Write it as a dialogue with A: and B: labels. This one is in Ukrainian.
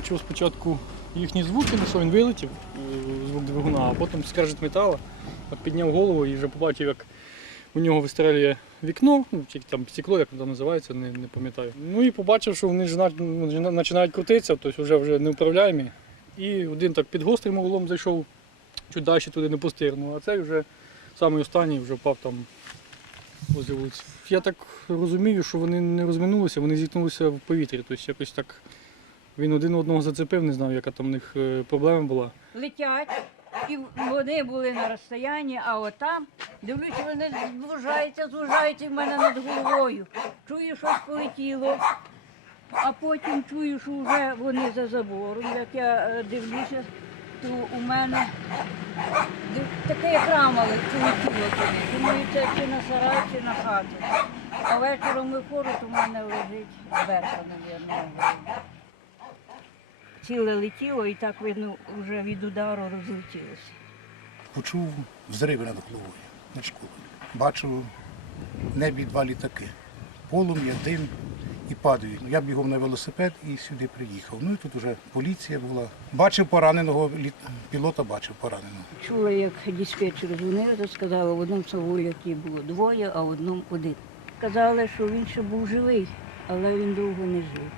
A: почув спочатку їхні звуки, ну що він вилетів, е, звук двигуна, а потім скрежет металу. От підняв голову і вже побачив, як у нього вистрелює вікно, ну, чи там стекло, як воно називається, не, не пам'ятаю. Ну і побачив, що вони ну, починають крутитися, тобто вже, вже неуправляємі. І один так під гострим углом зайшов, чуть далі туди не пустир. Ну, а цей вже самий останній вже впав там возле. Я так розумію, що вони не розминулися, вони зіткнулися в повітрі. Тобто якось так він один одного зацепив, не знаю, яка там в них е, проблема була.
B: летять, і вони були на розстоянні, а отам, дивлюся, вони звужаються, звужаються в мене над головою. Чую, щось полетіло, а потім чую, що вже вони за забором. Як я е, дивлюся, то у мене таке рама летіло туди. Думаю, це чи на сарай, чи на хату. А вечором виходжу, то в мене лежить верха, мабуть. Ціле летіло і так видно, вже від удару розлетілося.
C: Почув взриви над головою, над школою. Бачу в небі два літаки. Полум'я, дим і падають. Я бігом на велосипед і сюди приїхав. Ну і тут вже поліція була. Бачив пораненого пілота, бачив пораненого.
B: Чула, як диспетчер дзвонив, то сказали, в одному самоліті було двоє, а в одному один. Казали, що він ще був живий, але він довго не жив.